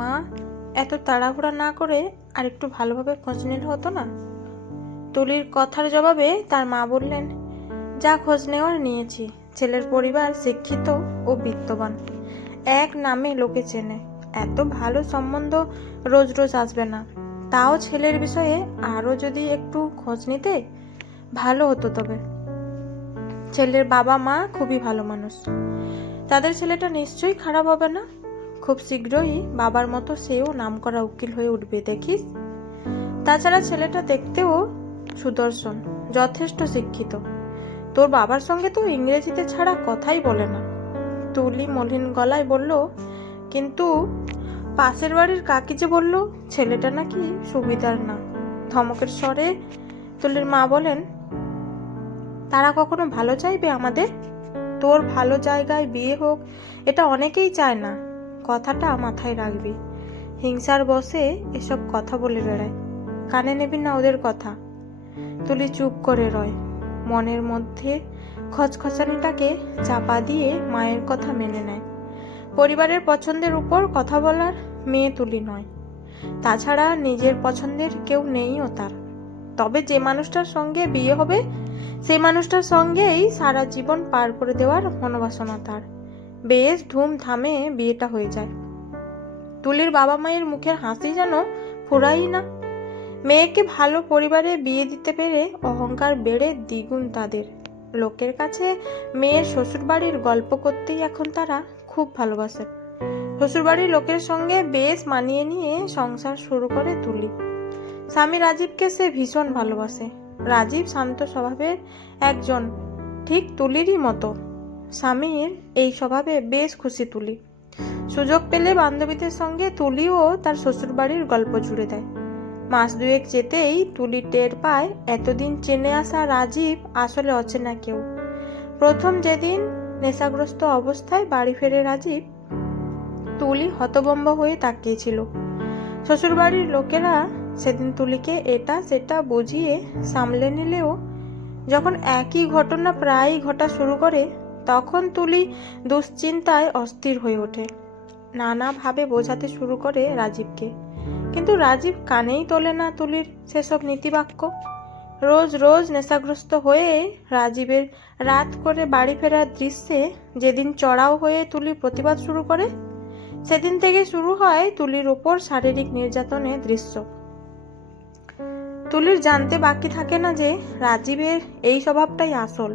মা, এত তাড়াহুড়া না করে আর একটু ভালোভাবে খোঁজ নিলে হতো না? তুলির কথার জবাবে তার মা বললেন, যা খোঁজ নেওয়ার নিয়েছি। ছেলের পরিবার শিক্ষিত ও বিত্তবান, এক নামে লোকে চেনে। এত ভালো সম্বন্ধ রোজ রোজ আসবে না। তাও ছেলের বিষয়ে আরও যদি একটু খোঁজ নিতে ভালো হতো। তবে ছেলের বাবা মা খুবই ভালো মানুষ, তাদের ছেলেটা নিশ্চয়ই খারাপ হবে না। খুব শীঘ্রই বাবার মতো সেও নামকরা উকিল হয়ে উঠবে, দেখিস। তাছাড়া ছেলেটা দেখতেও সুদর্শন, যথেষ্ট শিক্ষিত। তোর বাবার সঙ্গে তো ইংরেজিতে ছাড়া কথাই বলে না। তুলি মলিন গলায় বলল, কিন্তু পাশের বাড়ির কাকি যে বলল ছেলেটা নাকি সুবিধার না। ধমকের স্বরে তুলির মা বলেন, তারা কখনো ভালো চাইবে আমাদের? তোর ভালো জায়গায় বিয়ে হোক, এটা অনেকেই চায় না। কথাটা মাথায় রাখবি। হিংসার বশে এসব কথা বলে বেড়ায়, কানে নেবি না ওদের কথা। তুলি চুপ করে রয়, মনের মধ্যে খচখচানিটাকে চাপা দিয়ে মায়ের কথা মেনে নেয়। পরিবারের পছন্দের উপর কথা বলার মেয়ে তুলি নয়। তাছাড়া নিজের পছন্দের কেউ নেইও তার। তবে যে মানুষটার সঙ্গে বিয়ে হবে সেই মানুষটার সঙ্গেই সারা জীবন পার করে দেওয়ার মনোবাসনা তার। বেশ ধুমধামে বিয়েটা হয়ে যায়। তুলির বাবা মায়ের মুখের হাসি যেন ফুরাই না। মেয়েকে ভালো পরিবারে বিয়ে দিতে পেরে অহংকার বেড়ে দ্বিগুণ তাদের। লোকের কাছে মেয়ের শ্বশুরবাড়ির গল্প করতেই এখন তারা খুব ভালোবাসে। শ্বশুরবাড়ির লোকের সঙ্গে বেশ মানিয়ে নিয়ে সংসার শুরু করে তুলি। স্বামী রাজীবকে সে ভীষণ ভালোবাসে। রাজীব শান্ত স্বভাবের একজন, ঠিক তুলিরই মতো। স্বামীর এই স্বভাবে বেশ খুশি তুলি। সুযোগ পেলে বান্ধবীদের সঙ্গে তুলিও তার শ্বশুরবাড়ির গল্প জুড়ে দেয়। মাস দুয়েক যেতেই তুলি টের পায় এতদিন চেনে আসা রাজীব আসলে অচেনা কেউ। প্রথম যেদিন নেশাগ্রস্ত অবস্থায় বাড়ি ফেরে রাজীব, তুলি হতভম্ব হয়ে তাকিয়েছিল। শ্বশুরবাড়ির লোকেরা সেদিন তুলিকে এটা সেটা বুঝিয়ে সামলে নিলেও যখন একই ঘটনা প্রায়ই ঘটা শুরু করে, তখন তুলি দুশ্চিন্তায় অস্থির হয়ে ওঠে। নানাভাবে বোঝাতে শুরু করে রাজীবকে, কিন্তু রাজীব কানেই তোলে না তুলির সেসব নীতিবাক্য। রোজ রোজ নেশাগ্রস্ত হয়ে রাজীবের রাত করে বাড়ি ফেরার দৃশ্যে যেদিন চড়াও হয়ে তুলি প্রতিবাদ শুরু করে, সেদিন থেকে শুরু হয় তুলির ওপর শারীরিক নির্যাতনের দৃশ্য। তুলির জানতে বাকি থাকে না যে রাজীবের এই স্বভাবটাই আসল।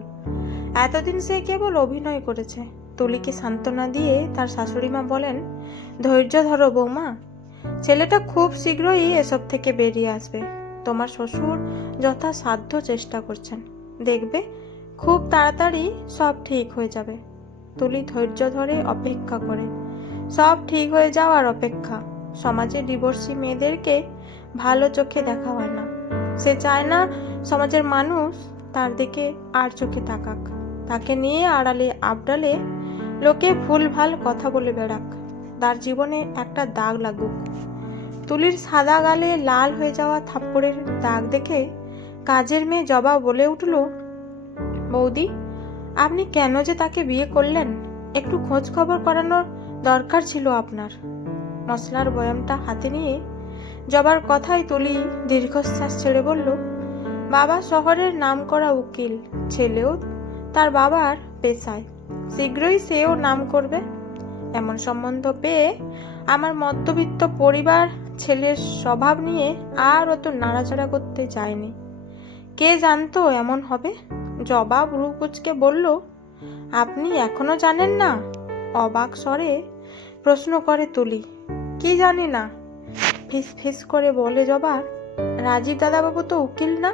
এতদিন সে কেবল অভিনয় করেছে। তুলিকে সান্ত্বনা দিয়ে তার শাশুড়ি মা বলেন, ধৈর্য ধরো বৌমা, ছেলেটা খুব শীঘ্রই এসব থেকে বেরিয়ে আসবে। তোমার শ্বশুর যথাসাধ্য চেষ্টা করছেন, দেখবে খুব তাড়াতাড়ি সব ঠিক হয়ে যাবে। তুলি ধৈর্য ধরে অপেক্ষা করে। সব ঠিক হয়ে যাওয়ার অপেক্ষা। সমাজে ডিভোর্সি মেয়েদেরকে ভালো চোখে দেখা হয় না। সে চায় না সমাজের মানুষ তার দিকে আর চোখে তাকাক, তাকে নিয়ে আড়ালে আবডালে লোকে ভুলভাল কথা বলে বেড়াক, তার জীবনে একটা দাগ লাগুক। তুলির সাদা গালে লাল হয়ে যাওয়া থাপ্পড়ের দাগ দেখে কাজের মেয়ে জবা বলে উঠল, বৌদি, আপনি কেন যে তাকে বিয়ে করলেন? একটু খোঁজ খবর করানোর দরকার ছিল আপনার। মশলার বয়ামটা হাতে নিয়ে জবার কথায় তুলি দীর্ঘশ্বাস ছেড়ে বলল, বাবা শহরের নামকরা উকিল, ছেলেও তার বাবার পেশায়, শীঘ্রই সেও নাম করবে। এমন সম্বন্ধ পেয়ে আমার মধ্যবিত্ত পরিবার ছেলের স্বভাব নিয়ে আর অত নাড়াচাড়া করতে যায়নি। কে জানতো এমন হবে? জবা ভ্রু কুঁচকে বলল, আপনি এখনো জানেন না? অবাক স্বরে প্রশ্ন করে তুলি। কি জানি না, ফিস ফিস করে বলে জবা, রাজীব দাদাবাবু তো উকিল না?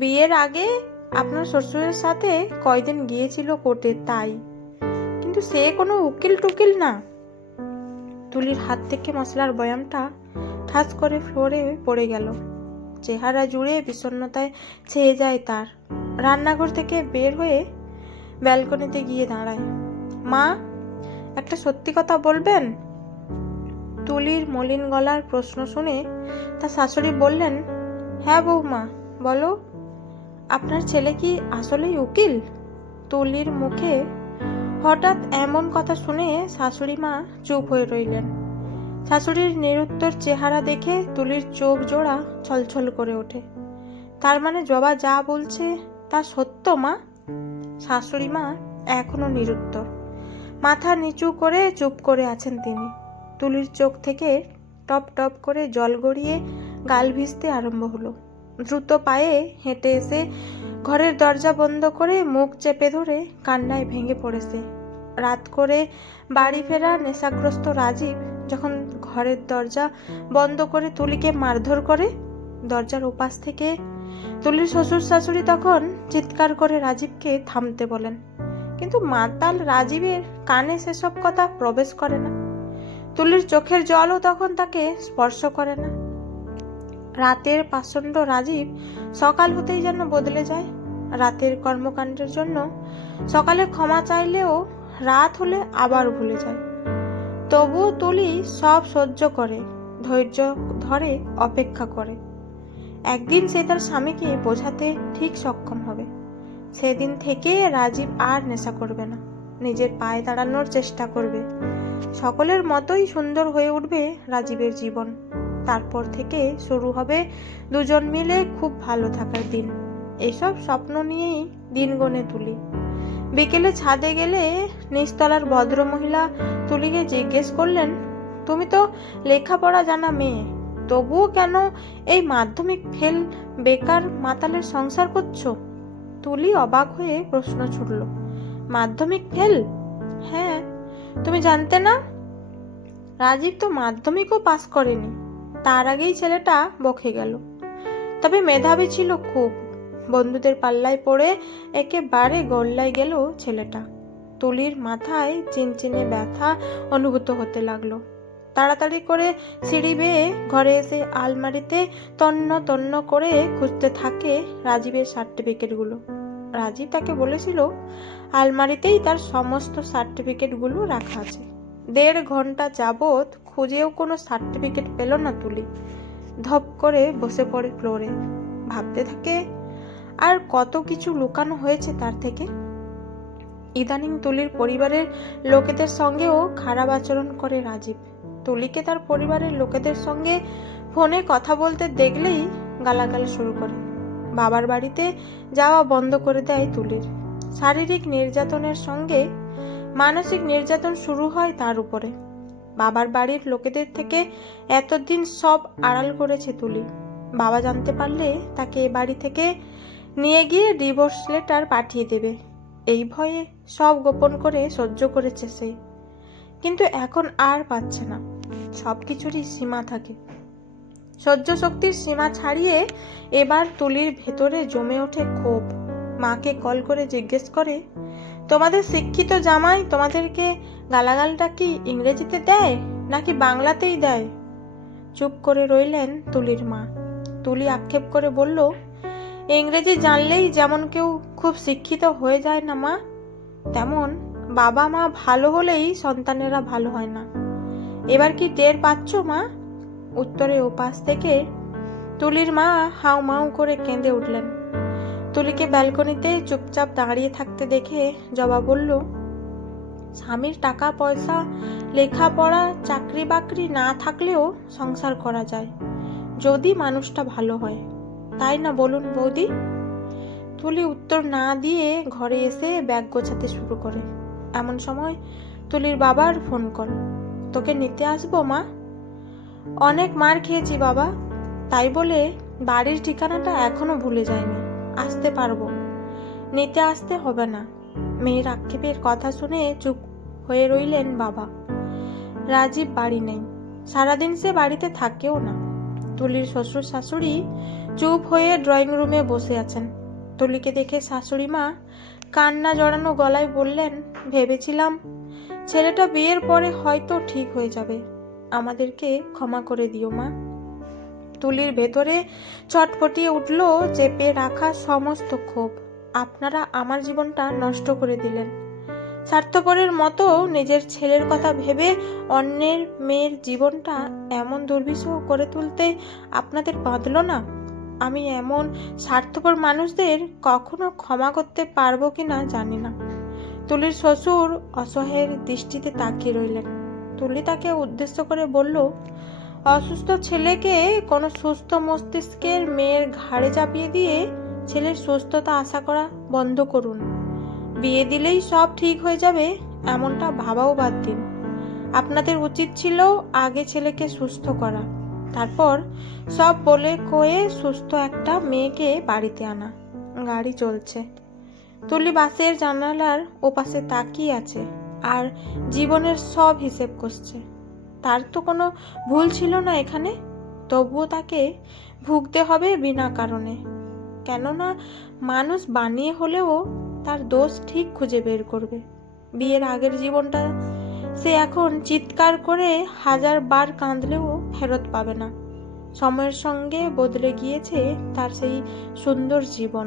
বিয়ের আগে আপনার শ্বশুরের সাথে কয়দিন গিয়েছিল কোর্টে, তাই। কিন্তু সে কোনো উকিল টুকিল না। তুলির হাত থেকে মশলার বয়ামটা ঠাস করে ফ্লোরে পড়ে গেল। চেহারা জুড়ে বিষণ্ণতায় ছেয়ে যায় তার। রান্নাঘর থেকে বের হয়ে ব্যালকনিতে গিয়ে দাঁড়ায়। মা, একটা সত্যি কথা বলবেন? তুলির মলিন গলার প্রশ্ন শুনে তার শাশুড়ি বললেন, হ্যাঁ বৌমা, বলো। আপনার ছেলে কি আসলেই উকিল? তুলির মুখে হঠাৎ এমন কথা শুনে শাশুড়ি মা চুপ হয়ে রইলেন। শাশুড়ির নিরুত্তর চেহারা দেখে তুলির চোখ জোড়া ছলছল করে ওঠে। তার মানে জবা যা বলছে তা সত্য মা? শাশুড়ি মা এখনো নিরুত্তর, মাথা নিচু করে চুপ করে আছেন তিনি। তুলির চোখ থেকে টপ টপ করে জল গড়িয়ে গাল ভিজতে আরম্ভ হলো। দ্রুত পায়ে হেঁটে এসে ঘরের দরজা বন্ধ করে মুখ চেপে ধরে কান্নায় ভেঙে পড়েছে। রাত করে বাড়ি ফেরা নেশাগ্রস্ত রাজীব যখন ঘরের দরজা বন্ধ করে তুলিকে মারধর করে, দরজার ওপাশ থেকে তুলির শ্বশুর শাশুড়ি তখন চিৎকার করে রাজীবকে থামতে বলেন, কিন্তু মাতাল রাজীবের কানে সেসব কথা প্রবেশ করে না। তুলির চোখের জলও তখন তাকে স্পর্শ করে না। রাতের পাষণ্ড রাজীব সকাল হতেই যেন বদলে যায়। রাতের কর্মকাণ্ডের জন্য সকালে ক্ষমা চাইলেও রাত হলে আবার ভুলে যায়। তবুও তুলি সব সহ্য করে, ধৈর্য ধরে, অপেক্ষা করে। একদিন সে তার স্বামীকে বোঝাতে ঠিক সক্ষম হবে। সেদিন থেকে রাজীব আর নেশা করবে না, নিজের পায়ে দাঁড়ানোর চেষ্টা করবে। সকলের মতোই সুন্দর হয়ে উঠবে রাজীবের জীবন। তারপর থেকে শুরু হবে দুজন মিলে খুব ভালো থাকার দিন। এসব স্বপ্ন নিয়েই দিন গণে তুলি। বিকেলে ছাদে গেলে নিচতলার ভদ্রমহিলা তুলিকে জিজ্ঞেস করলেন, তুমি তো লেখাপড়া জানা মেয়ে, তবুও কেন এই মাধ্যমিক ফেল বেকার মাতালের সংসার করছো? তুলি অবাক হয়ে প্রশ্ন ছুড়ল, মাধ্যমিক ফেল? হ্যাঁ, তুমি জানতে না? রাজীব তো মাধ্যমিকও পাস করেনি, তার আগেই ছেলেটা বকে গেল। তবে মেধাবী ছিল খুব, বন্ধুদের পাল্লায় পড়ে একেবারে গোল্লায় গেল ছেলেটা। তুলির মাথায় চিনচিনে ব্যথা অনুভূত হতে লাগলো। তাড়াতাড়ি করে সিঁড়ি বেয়ে ঘরে এসে আলমারিতে তন্ন তন্ন করে খুঁজতে থাকে রাজীবের সার্টিফিকেটগুলো। রাজীব তাকে বলেছিল আলমারিতেই তার সমস্ত সার্টিফিকেটগুলো রাখা আছে। 1.5 ঘন্টা যাবৎ খুঁজেও কোনো সার্টিফিকেট পেল না তুলি। ধপ করে বসে পড়ে ফ্লোরে, ভাবতে থাকে আর কত কিছু লুকানো হয়েছে তার থেকে। ইদানিং তুলির পরিবারের লোকেদের সঙ্গেও খারাপ আচরণ করে রাজীব। তুলিকে তার পরিবারের লোকেদের সঙ্গে ফোনে কথা বলতে দেখলেই গালাগাল শুরু করে। বাবার বাড়িতে যাওয়া বন্ধ করে দেয় তুলির। শারীরিক নির্যাতনের সঙ্গে মানসিক নির্যাতন শুরু হয় তার উপরে। বাবার বাড়ির লোকেদের থেকে এতদিন সব আড়াল করেছে তুলি। বাবা জানতে পারলে তাকে এ বাড়ি থেকে নিয়ে গিয়ে ডিভোর্স লেটার পাঠিয়ে দেবে, এই ভয়ে সব গোপন করে সহ্য করেছে সে। কিন্তু এখন আর পাচ্ছে না, সব কিছুরই সীমা থাকে। সহ্য শক্তির সীমা ছাড়িয়ে এবার তুলির ভেতরে জমে ওঠে ক্ষোভ। মাকে কল করে জিজ্ঞেস করে, তোমাদের শিক্ষিত জামাই তোমাদেরকে গালাগালটা কি ইংরেজিতে দেয় নাকি বাংলাতেই দেয়? চুপ করে রইলেন তুলির মা। তুলি আক্ষেপ করে বলল, ইংরেজি জানলেই যেমন কেউ খুব শিক্ষিত হয়ে যায় না মা, তেমন বাবা মা ভালো হলেই সন্তানেরা ভালো হয় না। এবার কি টের পাচ্ছ মা? উত্তরে ওপাশ থেকে তুলির মা হাউ মাউ করে কেঁদে উঠলেন। তুলিকে ব্যালকনিতে চুপচাপ দাঁড়িয়ে থাকতে দেখে জবা বলল, স্বামীর টাকা পয়সা, লেখাপড়া, চাকরি বাকরি না থাকলেও সংসার করা যায় যদি মানুষটা ভালো হয়, তাই না বলুন বৌদি? তুলি উত্তর না দিয়ে ঘরে এসে ব্যাগ গোছাতে শুরু করে। এমন সময় তুলির বাবার ফোন কল, তোকে নিতে আসবো মা? অনেক মার খেয়েছি বাবা, তাই বলে বাড়ির ঠিকানাটা এখনো ভুলে যায়নি, আসতে পারবো। নিতে আসতে হবে না। মেয়ের আক্ষেপের কথা শুনে চুপ হয়ে রইলেন বাবা। রাজীব বাড়ি নেই, সারাদিন সে বাড়িতে থাকেও না। তুলির শ্বশুর শাশুড়ি চুপ হয়ে ড্রয়িং রুমে বসে আছেন। তুলিকে দেখে শাশুড়ি মা কান্না জড়ানো গলায় বললেন, ভেবেছিলাম ছেলেটা বিয়ের পরে হয়তো ঠিক হয়ে যাবে, আমাদেরকে ক্ষমা করে দিও মা। তুলির ভেতরে ছটফটিয়ে উঠল চেপে রাখা সমস্ত ক্ষোভ। আপনারা আমার জীবনটা নষ্ট করে দিলেন। স্বার্থপরের মতো নিজের ছেলের কথা ভেবে অন্যের মেয়ের জীবনটা এমন দুর্বিষহ করে তুলতে আপনাদের বাঁধল না? আমি এমন স্বার্থপর মানুষদের কখনো ক্ষমা করতে পারবো কিনা জানি না। তুলির শ্বশুর অসহায়ের দৃষ্টিতে তাকিয়ে রইলেন। তুলি তাকে উদ্দেশ্য করে বলল, অসুস্থ ছেলেকে কোনো সুস্থ মস্তিষ্কের মেয়ের ঘাড়ে চাপিয়ে দিয়ে ছেলের সুস্থতা আশা করা বন্ধ করুন। বিয়ে দিলেই সব ঠিক হয়ে যাবে এমনটা ভাবাও বাদ দিন। আপনাদের উচিত ছিল আগে ছেলেকে সুস্থ করা, তারপর সব বলে কয়ে সুস্থ একটা মেয়েকে বাড়িতে আনা। গাড়ি চলছে। তুলি বাসের জানালার ওপাশে তাকিয়ে আছে আর জীবনের সব হিসেব করছে। তার তো কোনো ভুল ছিল না এখানে, তবুও তাকে ভুগতে হবে বিনা কারণে। কেননা মানুষ বানিয়ে হলেও তার দোষ ঠিক খুঁজে বের করবে। বিয়ের আগের জীবনটা সে এখন চিৎকার করে 1000 বার কাঁদলেও ফেরত পাবে না। সময়ের সঙ্গে বদলে গিয়েছে তার সেই সুন্দর জীবন।